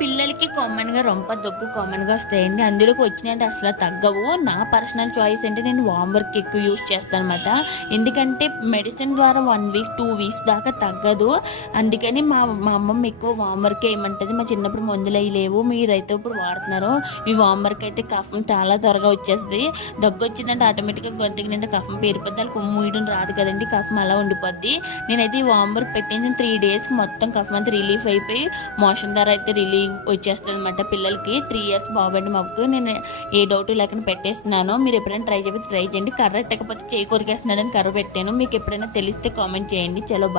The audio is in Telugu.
పిల్లలకి కామన్‌గా రొంప, దగ్గు కామన్‌గా వస్తాయండి. అందులోకి వచ్చినాయంటే అసల తగ్గవు. నా పర్సనల్ చాయిస్ అంటే నేను వార్మ్ వర్క్ ఎక్కువ యూజ్ చేస్తాననమాట. ఎందుకంటే మెడిసిన్ ద్వారా 1 వీక్, 2 వీక్స్ దాకా తగ్గదు. అందుకని మా మా అమ్మమ్మ ఎక్కువ వార్మ్ వర్కే ఏయమంటది. మా చిన్నప్పుడు మందులయి లేవు. మీరైతే ఇప్పుడు వాడుతున్నారు. ఈ వార్మ్ వర్క్ అయితే కఫం చాలా త్వరగా వచ్చేస్తది. దగ్గొచ్చిందంటే ఆటోమేటిక్‌గా గొంతుకు నిండా కఫం పేరిపోద్ది. ఆళ్ళకి ఉమ్మూయడం రాదు కదండీ! కఫం అలా ఉండిపోద్ది. నేనైతే ఈ వార్మ్ వర్క్ పెట్టించిన 3 డేస్‌కి మొత్తం కఫం అంతా రిలీఫ్ అయిపోయి మోషన్ ద్వారా అయితే రిలీవ్ వచ్చేస్తదనమాట పిల్లలకి. 3 ఇయర్స్ బాబండి మాకు. నేను ఏ డౌట్ లేకుండా పెట్టేస్తున్నాను. మీరు ఎప్పుడైనా ట్రై చేయండి. కర్ర ఎట్టకపోతే చేయి కొరికేస్తున్నాడని కర్ర పెట్టాను. మీకు ఎప్పుడైనా తెలిస్తే కామెంట్ చేయండి. చలో